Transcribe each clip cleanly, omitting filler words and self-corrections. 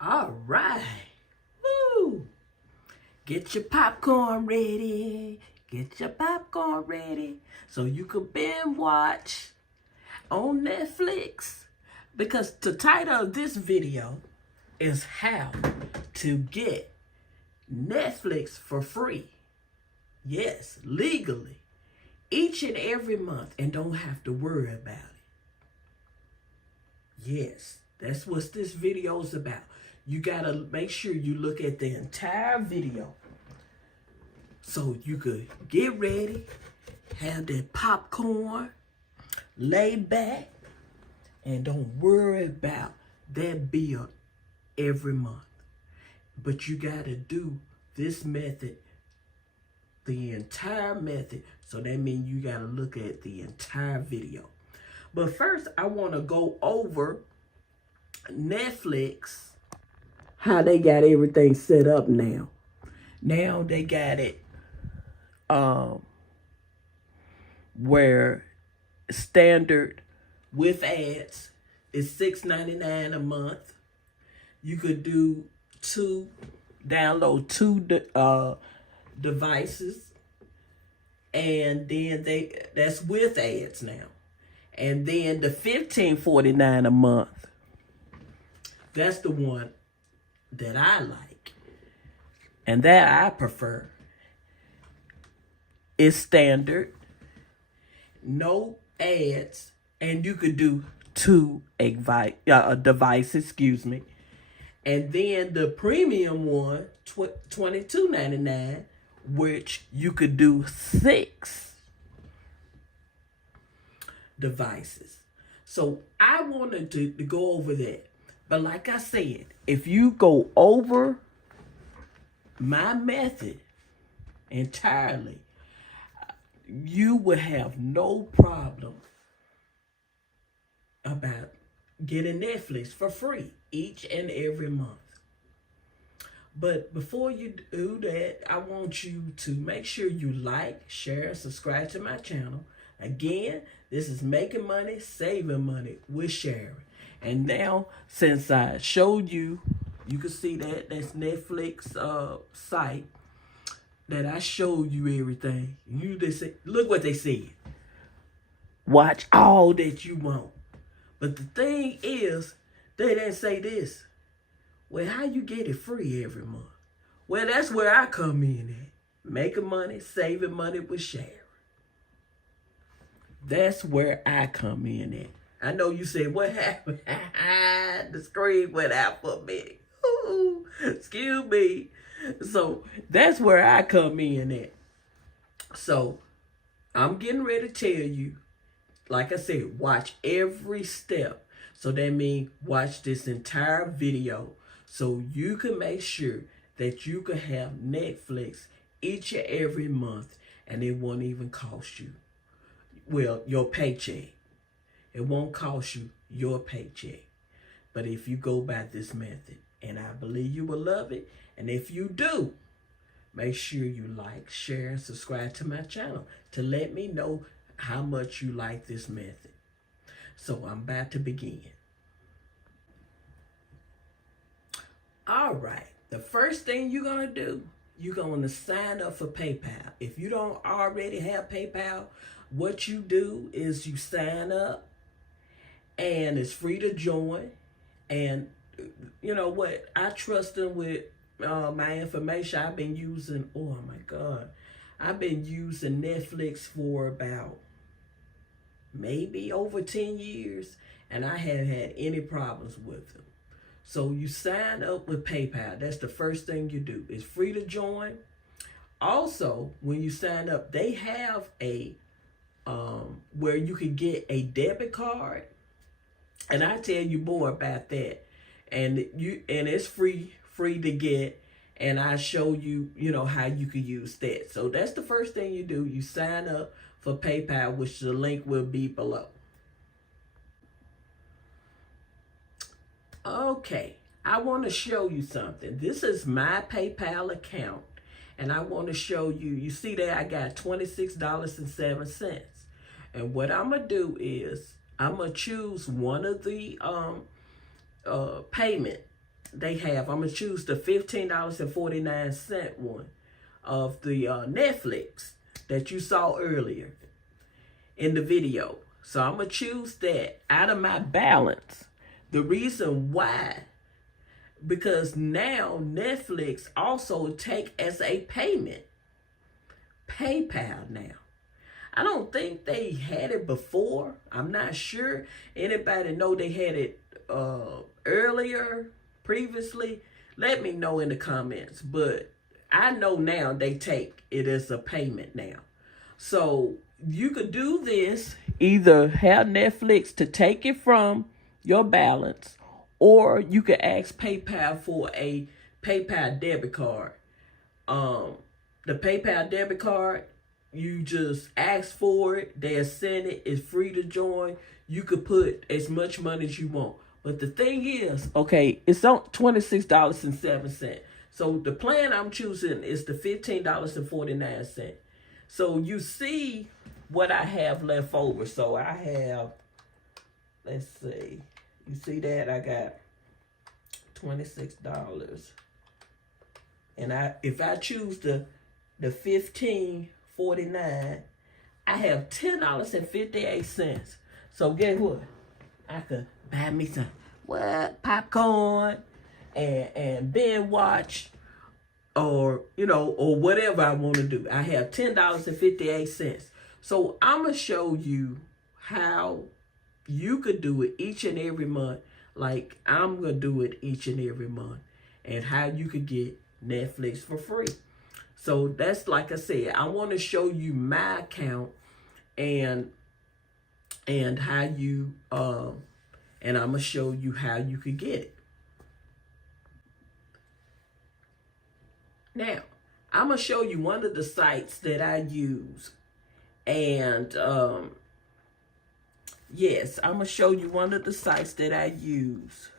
All right. Woo! Get your popcorn ready. Get your popcorn ready so you can binge watch on Netflix. Because the title of this video is how to get Netflix for free. Yes, legally. Each and every month and don't have to worry about it. Yes, that's what this video is about. You gotta make sure you look at the entire video so you could get ready, have that popcorn, lay back, and don't worry about that bill every month. But you gotta do this method, the entire method. So that means you gotta look at the entire video. But first, I wanna go over Netflix, how they got everything set up now. Now they got it where standard with ads is $6.99 a month. You could download two devices, and then that's with ads now. And then the $15.49 a month, that's the one that I like and that I prefer. It's standard, no ads, and you could do two devices, And then the premium one, $22.99, which you could do 6 devices. So I wanted to go over that. But like I said, if you go over my method entirely, you will have no problem about getting Netflix for free each and every month. But before you do that, I want you to make sure you like, share, and subscribe to my channel. Again, this is making money, saving money with sharing. And now, since I showed you, you can see that's Netflix site that I showed you everything. You just say, look what they said. Watch all that you want. But the thing is, they didn't say this. Well, how you get it free every month? Well, that's where I come in at. Making money, saving money with sharing. That's where I come in at. I know you said, what happened? The screen went out for a minute. Ooh, excuse me. So that's where I come in at. So I'm getting ready to tell you, like I said, watch every step. So that means watch this entire video so you can make sure that you can have Netflix each and every month and it won't even cost you, well, your paycheck. It won't cost you your paycheck. But if you go by this method, and I believe you will love it, and if you do, make sure you like, share, and subscribe to my channel to let me know how much you like this method. So I'm about to begin. All right, the first thing you're going to do, you're going to sign up for PayPal. If you don't already have PayPal, what you do is you sign up, and it's free to join. And you know what? I trust them with my information. I've been using, oh my God, I've been using Netflix for about maybe over 10 years, and I haven't had any problems with them. So you sign up with PayPal. That's the first thing you do. It's free to join. Also, when you sign up, they have a where you can get a debit card. And I tell you more about that. And it's free to get. And I show you, how you can use that. So that's the first thing you do. You sign up for PayPal, which the link will be below. Okay, I want to show you something. This is my PayPal account. And I want to show you, you see there I got $26.07. And what I'm going to do is, I'm going to choose one of the payment they have. I'm going to choose the $15.49 one of the Netflix that you saw earlier in the video. So I'm going to choose that out of my balance. The reason why, because now Netflix also take as a payment PayPal now. I don't think they had it before. I'm not sure. Anybody know they had it earlier, previously? Let me know in the comments. But I know now they take it as a payment now. So you could do this, either have Netflix to take it from your balance, or you could ask PayPal for a PayPal debit card. The PayPal debit card, you just ask for it. They'll send it. It's free to join. You could put as much money as you want. But the thing is, okay, it's on $26.07. So the plan I'm choosing is the $15.49. So you see what I have left over. So I have, let's see. You see that? I got $26. And if I choose the $15.49, I have $10.58. So guess what? I could buy me some popcorn and binge watch, or or whatever I want to do. I have $10.58. So I'm gonna show you how you could do it each and every month, like I'm gonna do it each and every month, and how you could get Netflix for free. So that's, like I said, I want to show you my account and how you and I'm gonna show you how you could get it. Now, I'm gonna show you one of the sites that I use, and yes, I'm gonna show you one of the sites that I use.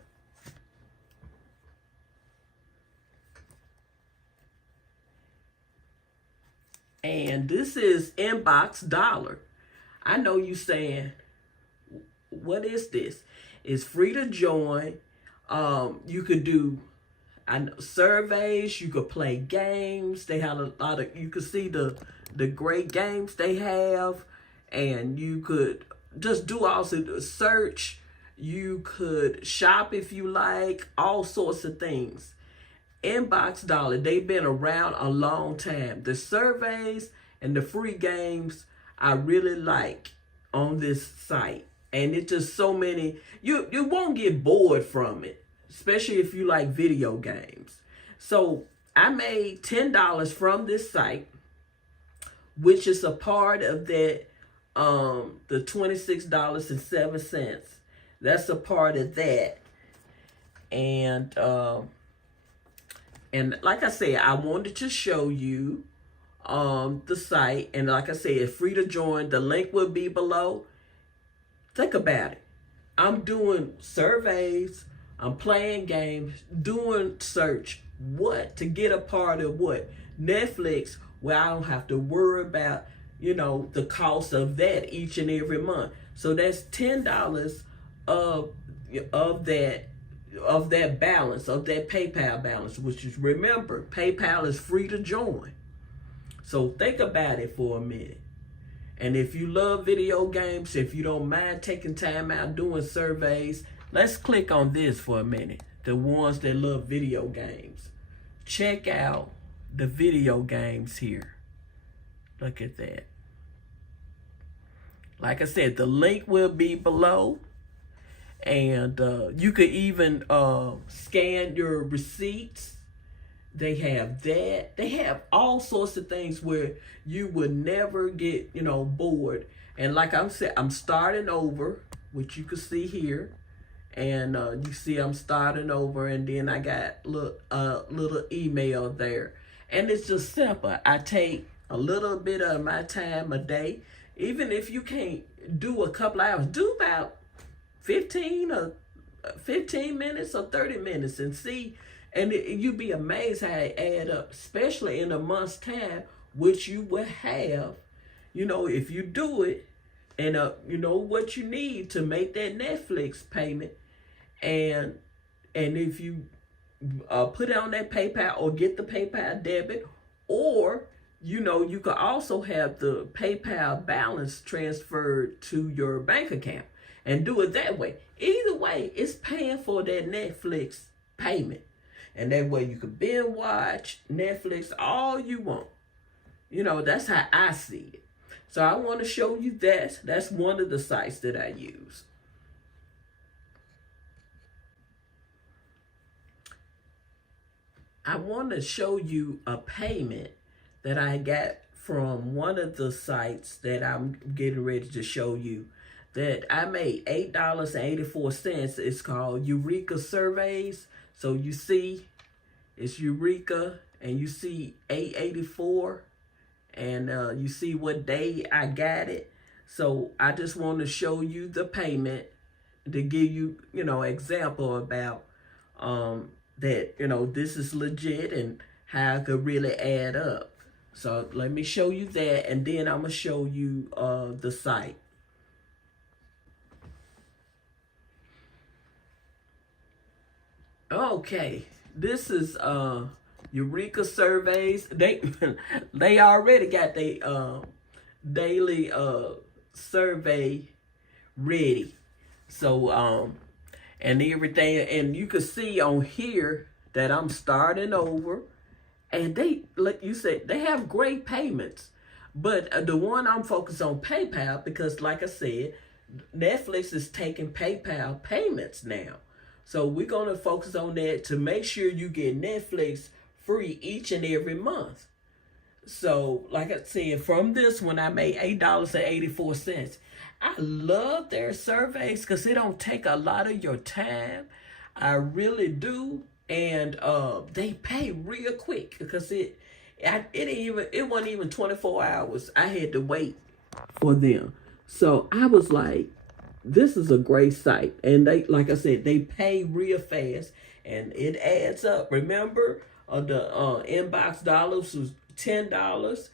And this is Inbox Dollar. I know you saying, what is this? It's free to join. You could do surveys. You could play games. They have a lot of, you could see the great games they have. And you could just do also search. You could shop if you like, all sorts of things. Inbox Dollar, they've been around a long time. The surveys and the free games I really like on this site. And it's just so many, you won't get bored from it, especially if you like video games. So I made $10 from this site, which is a part of that, the $26.07. That's a part of that. And like I said, I wanted to show you the site. And like I said, it's free to join. The link will be below. Think about it. I'm doing surveys. I'm playing games. Doing search. What? To get a part of what? Netflix, where I don't have to worry about, the cost of that each and every month. So that's $10 of that balance, of that PayPal balance, which is, remember, PayPal is free to join. So think about it for a minute. And if you love video games, if you don't mind taking time out doing surveys, let's click on this for a minute. The ones that love video games. Check out the video games here. Look at that. Like I said, the link will be below. And you could even scan your receipts. They have that. They have all sorts of things where you would never get, bored. And like I said, I'm starting over, which you can see here. And you see I'm starting over, and then I got little email there. And it's just simple. I take a little bit of my time a day. Even if you can't do a couple hours, do about 15 minutes or 30 minutes and see, and you'd be amazed how it add up, especially in a month's time, which you will have, if you do it, and what you need to make that Netflix payment, and if you put it on that PayPal or get the PayPal debit, or you could also have the PayPal balance transferred to your bank account and do it that way. Either way, it's paying for that Netflix payment. And that way you can binge watch Netflix all you want. That's how I see it. So I want to show you that. That's one of the sites that I use. I want to show you a payment that I got from one of the sites that I'm getting ready to show you, that I made $8.84. It's called Eureka Surveys. So you see, it's Eureka, and you see $8.84, and you see what day I got it. So I just want to show you the payment to give you, example about that, this is legit and how it could really add up. So let me show you that, and then I'm going to show you the site. Okay, this is Eureka Surveys. They already got their daily survey ready. So and everything, and you can see on here that I'm starting over, and they, like you said, they have great payments. But the one I'm focused on PayPal, because like I said, Netflix is taking PayPal payments now. So we're going to focus on that to make sure you get Netflix free each and every month. So like I said, from this one, I made $8.84. I love their surveys because it don't take a lot of your time. I really do. And they pay real quick because it wasn't even 24 hours. I had to wait for them. So I was like, this is a great site. And they, like I said, they pay real fast and it adds up. Remember, the inbox dollars was $10.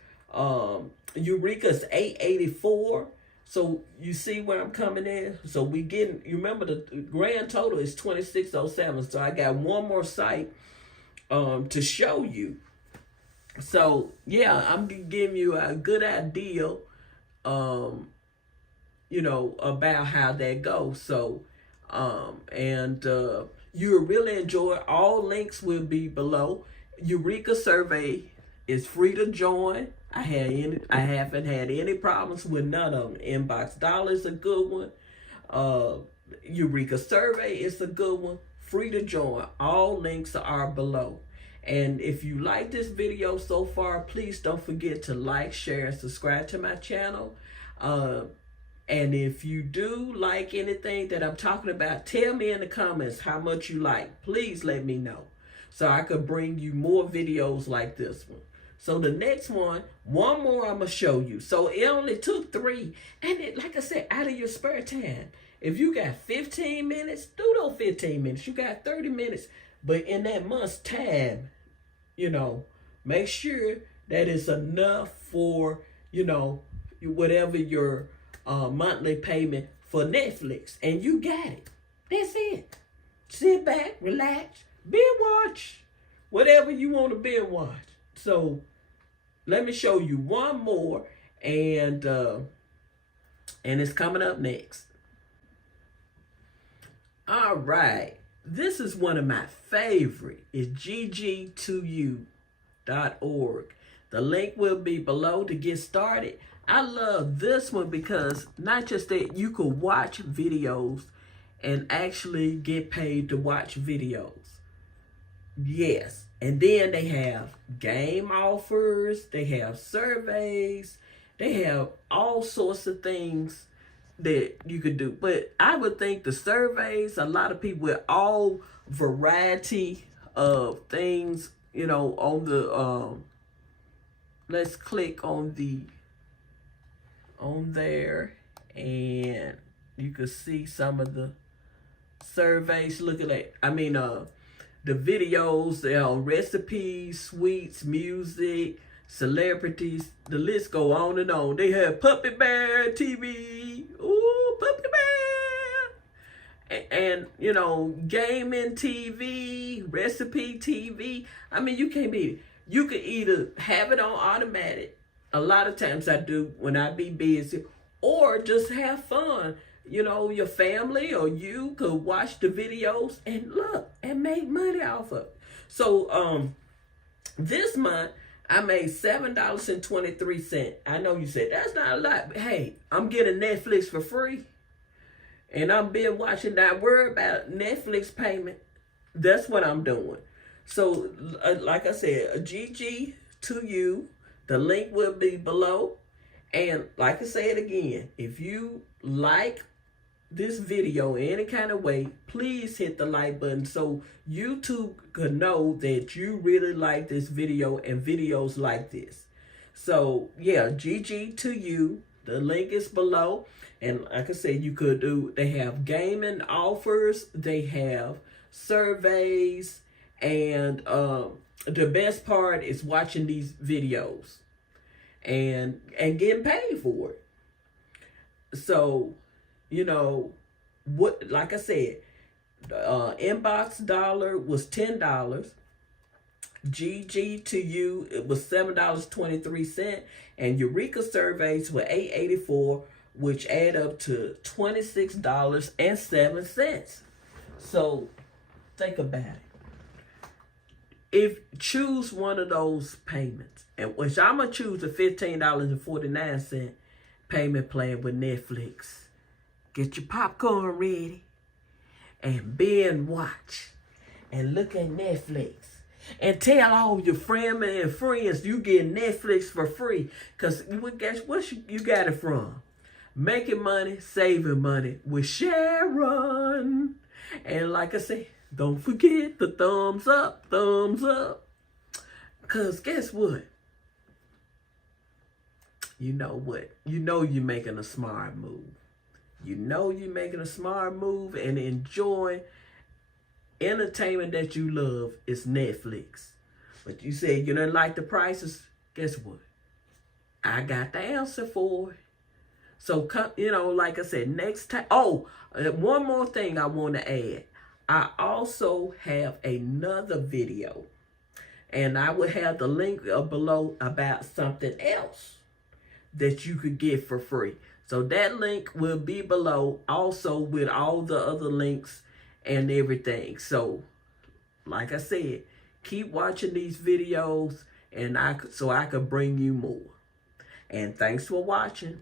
Eureka's $8.84. So you see where I'm coming in? So we getting, you remember the grand total is $26.07. So I got one more site to show you. So yeah, I'm giving you a good idea about how that goes. So you'll really enjoy it. All links will be below. Eureka Survey is free to join. I haven't had any problems with none of them. Inbox Dollar is a good one. Eureka Survey is a good one. Free to join. All links are below. And if you like this video so far, please don't forget to like, share, and subscribe to my channel. And if you do like anything that I'm talking about, tell me in the comments how much you like. Please let me know so I could bring you more videos like this one. So the next one more I'm going to show you. So it only took 3. And it, like I said, out of your spare time. If you got 15 minutes, do those 15 minutes. You got 30 minutes. But in that month's time, make sure that it's enough for, whatever your monthly payment for Netflix. And you got it. That's it. Sit back, relax, binge watch. Whatever you want to binge watch. So let me show you one more, and it's coming up next. All right, this is one of my favorite. It's GGToYou.org. The link will be below to get started. I love this one because not just that you could watch videos and actually get paid to watch videos. Yes. And then they have game offers, they have surveys, they have all sorts of things that you could do. But I would think the surveys, a lot of people with all variety of things, on the, let's click on there, and you can see some of the surveys. Look at that. The videos, recipes, sweets, music, celebrities, the list go on and on. They have Puppy Bear TV. Ooh, Puppy and you know, gaming TV, recipe TV. I mean, you can't beat it. You can either have it on automatic. A lot of times I do when I be busy, or just have fun. You know, your family or you could watch the videos and look and make money off of it. So this month I made $7.23. I know you said that's not a lot, but hey, I'm getting Netflix for free. And I've been watching, not worry about Netflix payment. That's what I'm doing. So, like I said, a GGToYou. The link will be below. And like I said again, if you like this video any kind of way, please hit the like button so YouTube could know that you really like this video and videos like this. So, yeah, GGToYou. The link is below. And like I said, you could do, they have gaming offers, they have surveys, and the best part is watching these videos and getting paid for it. So, you know, what, like I said, inbox dollar was $10. GGToYou, it was $7.23, and Eureka Surveys were $8.84, which add up to $26.07. So think about it. If choose one of those payments, and which I'm gonna choose the $15.49 payment plan with Netflix. Get your popcorn ready and binge watch and look at Netflix. And tell all your family and friends you get Netflix for free. Because guess what you got it from? Making money, saving money with Sharon. And like I said, don't forget the thumbs up, thumbs up. Because guess what? You know what? You know you're making a smart move. You know you're making a smart move and enjoy entertainment that you love is Netflix. But you say you don't like the prices. Guess what? I got the answer for it. So, come, you know, like I said, next time. Oh, one more thing I want to add. I also have another video. And I will have the link below about something else that you could get for free. So that link will be below also with all the other links and everything. So, like I said, keep watching these videos and so I could bring you more. And thanks for watching.